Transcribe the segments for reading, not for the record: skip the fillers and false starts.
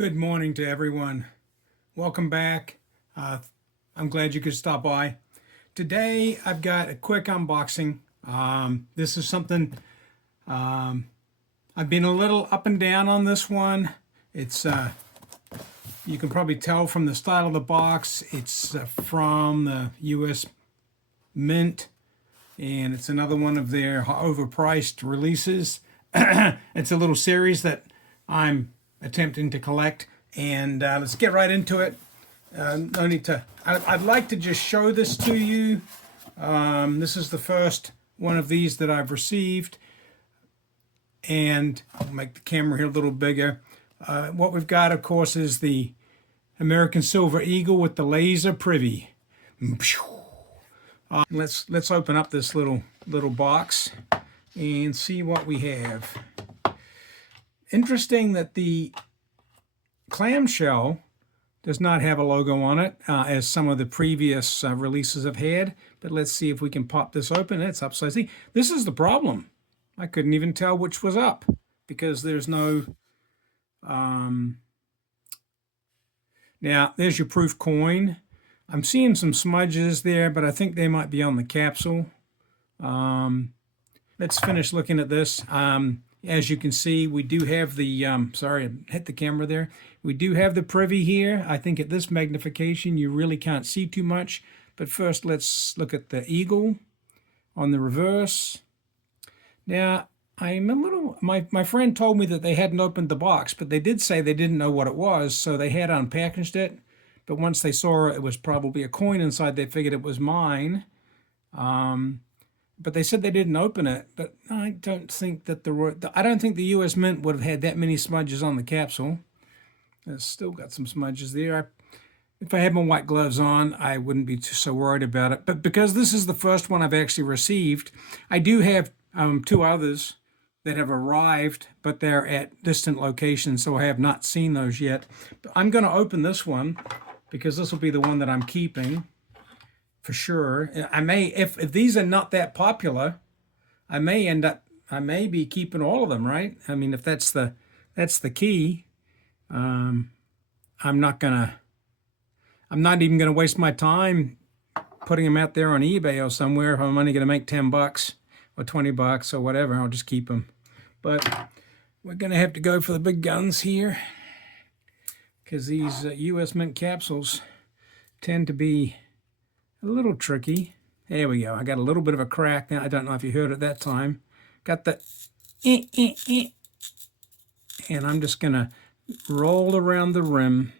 Good morning to everyone. Welcome back. I'm glad you could stop by. Today I've got a quick unboxing. This is something I've been a little up and down on this one. It's you can probably tell from the style of the box. It's from the U.S. Mint, and it's another one of their overpriced releases. It's a little series that I'm attempting to collect, and let's get right into it. No need to. I'd like to just show this to you. This is the first one of these that I've received, and I'll make the camera here a little bigger. What we've got, of course, is the American Silver Eagle with the laser Privy. Let's open up this little box and see what we have. Interesting that the clamshell does not have a logo on it, as some of the previous releases have had. But let's see if we can pop this open. It's upside down. This is the problem. I couldn't even tell which was up because there's no... Now, there's your proof coin. I'm seeing some smudges there, but I think they might be on the capsule. Let's finish looking at this. As you can see, we do have the, sorry, I hit the camera there. We do have the Privy here. I think at this magnification, you really can't see too much. But first, let's look at the Eagle on the reverse. Now, I'm a little, my friend told me that they hadn't opened the box, but they did say they didn't know what it was, so they had unpackaged it. But once they saw it was probably a coin inside, they figured it was mine. But they said they didn't open it. But I don't think that I don't think the U.S. Mint would have had that many smudges on the capsule. It's still got some smudges there. If I had my white gloves on, I wouldn't be so worried about it. But because this is the first one I've actually received, I do have two others that have arrived, but they're at distant locations, so I have not seen those yet. But I'm going to open this one because this will be the one that I'm keeping. For sure. I may, if these are not that popular, I may be keeping all of them, right? I mean, if that's the key, I'm not even gonna waste my time putting them out there on eBay or somewhere. If I'm only gonna make $10 or $20 or whatever, I'll just keep them. But we're gonna have to go for the big guns here, because these U.S. Mint capsules tend to be a little tricky. There we go. I got a little bit of a crack now. I don't know if you heard it that time. Got the and I'm just going to roll around the rim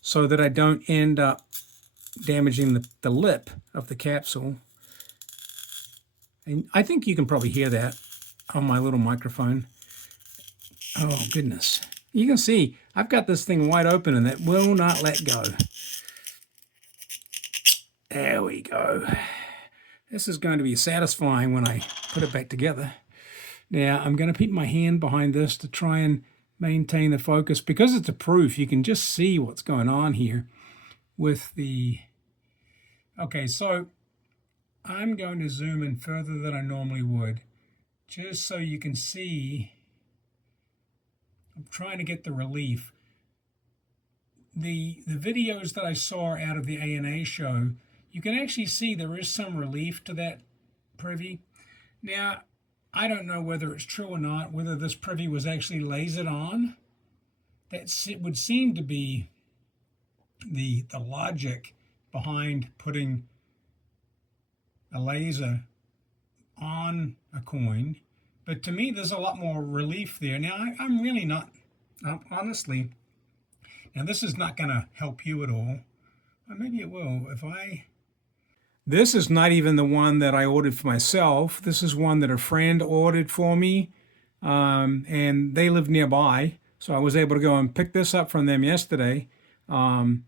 so that I don't end up damaging the lip of the capsule. And I think you can probably hear that on my little microphone. Oh, goodness. You can see I've got this thing wide open and it will not let go. There we go. This is going to be satisfying when I put it back together. Now, I'm going to put my hand behind this to try and maintain the focus. Because it's a proof, you can just see what's going on here with the... Okay, so I'm going to zoom in further than I normally would, just so you can see. I'm trying to get the relief. The videos that I saw out of the ANA show, you can actually see there is some relief to that Privy. Now, I don't know whether it's true or not, whether this Privy was actually lasered on. It would seem to be the logic behind putting a laser on a coin. But to me, there's a lot more relief there. Now, I'm really not, honestly, now this is not going to help you at all. Or maybe it will if I... This is not even the one that I ordered for myself. This is one that a friend ordered for me, and they live nearby. So I was able to go and pick this up from them yesterday. And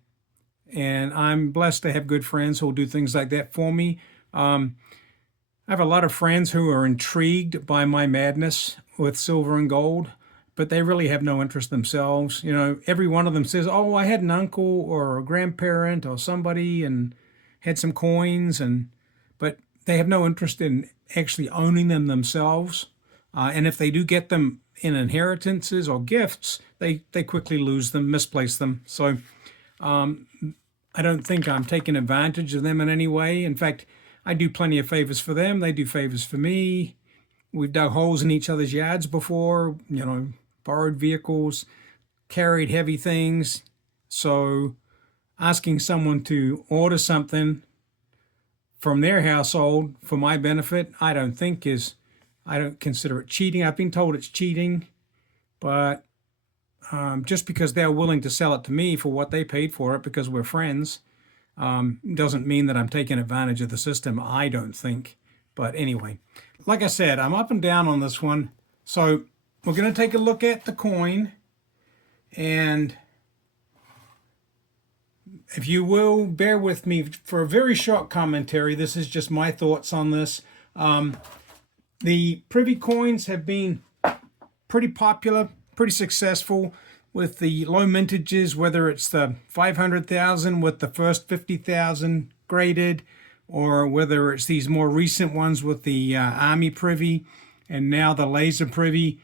I'm blessed to have good friends who will do things like that for me. I have a lot of friends who are intrigued by my madness with silver and gold, but they really have no interest themselves. You know, every one of them says, oh, I had an uncle or a grandparent or somebody and had some coins, but they have no interest in actually owning them themselves. And if they do get them in inheritances or gifts, they quickly lose them, misplace them. So I don't think I'm taking advantage of them in any way. In fact, I do plenty of favors for them. They do favors for me. We've dug holes in each other's yards before, borrowed vehicles, carried heavy things. So asking someone to order something from their household for my benefit, I don't consider it cheating. I've been told it's cheating, but just because they're willing to sell it to me for what they paid for it because we're friends, doesn't mean that I'm taking advantage of the system, I don't think. But anyway, like I said, I'm up and down on this one. So we're going to take a look at the coin. And if you will, bear with me for a very short commentary. This is just my thoughts on this. The Privy coins have been pretty popular, pretty successful with the low mintages, whether it's the 500,000 with the first 50,000 graded, or whether it's these more recent ones with the Army Privy, and now the Laser Privy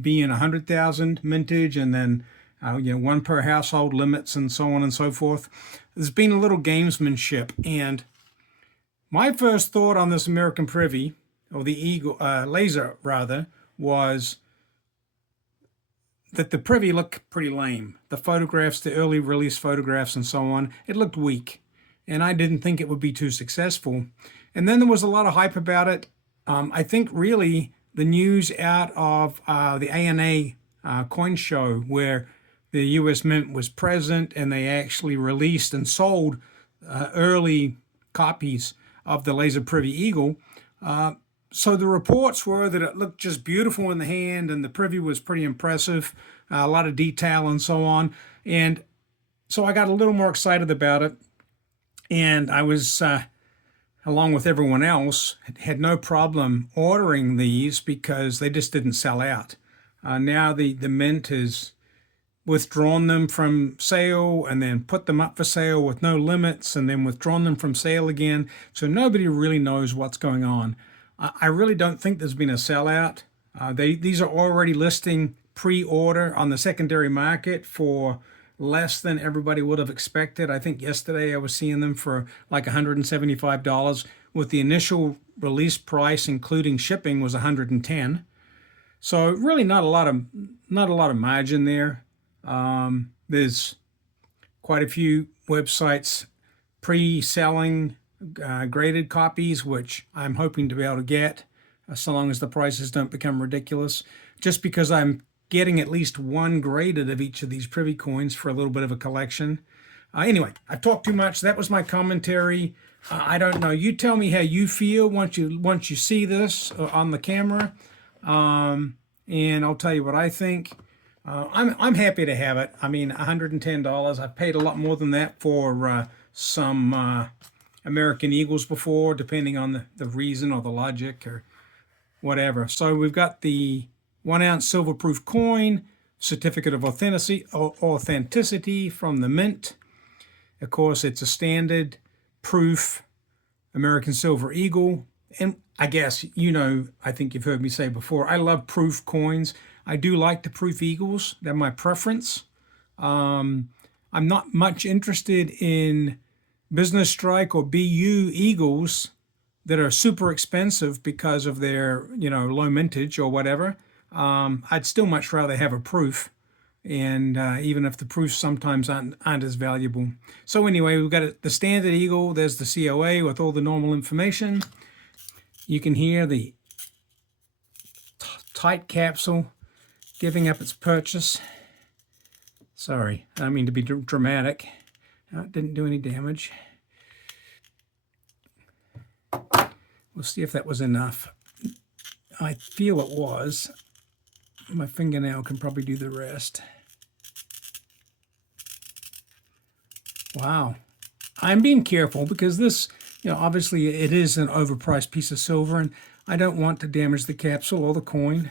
being 100,000 mintage, and then one per household limits and so on and so forth. There's been a little gamesmanship, and my first thought on this American Privy, or the Eagle Laser rather, was that the Privy looked pretty lame. The photographs, the early release photographs and so on, it looked weak, and I didn't think it would be too successful. And then there was a lot of hype about it. I think really the news out of the ANA coin show, where the US Mint was present and they actually released and sold early copies of the Laser Privy Eagle. So the reports were that it looked just beautiful in the hand, and the Privy was pretty impressive, a lot of detail and so on. And so I got a little more excited about it, and I was, along with everyone else, had no problem ordering these because they just didn't sell out. Now the Mint has withdrawn them from sale and then put them up for sale with no limits and then withdrawn them from sale again. So nobody really knows what's going on. I really don't think there's been a sellout. These are already listing pre-order on the secondary market for less than everybody would have expected. I think yesterday I was seeing them for like $175, with the initial release price, including shipping, was $110. So really not a lot of margin there. There's quite a few websites pre-selling graded copies, which I'm hoping to be able to get, so long as the prices don't become ridiculous, just because I'm getting at least one graded of each of these Privy coins for a little bit of a collection. Anyway, I've talked too much. That was my commentary. I don't know. You tell me how you feel once you see this on the camera, and I'll tell you what I think. I'm happy to have it. I mean, $110. I've paid a lot more than that for some American Eagles before, depending on the reason or the logic or whatever. So we've got the 1 ounce silver proof coin, certificate of authenticity from the Mint. Of course, it's a standard proof American Silver Eagle. And I guess, I think you've heard me say before, I love proof coins. I do like the proof Eagles. They're my preference. I'm not much interested in Business Strike or BU Eagles that are super expensive because of their, low mintage or whatever. I'd still much rather have a proof, and even if the proofs sometimes aren't as valuable. So anyway, we've got the standard Eagle. There's the COA with all the normal information. You can hear the tight capsule giving up its purchase. Sorry, I don't mean to be dramatic. It didn't do any damage. We'll see if that was enough. I feel it was. My fingernail can probably do the rest. Wow. I'm being careful because this, obviously it is an overpriced piece of silver, and I don't want to damage the capsule or the coin.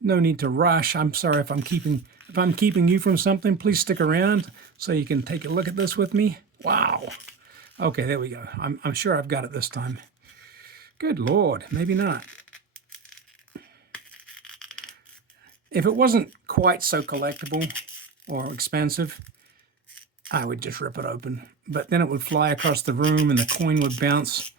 No need to rush. I'm sorry if I'm keeping you from something. Please stick around so you can take a look at this with me. Wow. Okay, there we go. I'm sure I've got it this time. Good Lord, maybe not. If it wasn't quite so collectible or expensive, I would just rip it open. But then it would fly across the room and the coin would bounce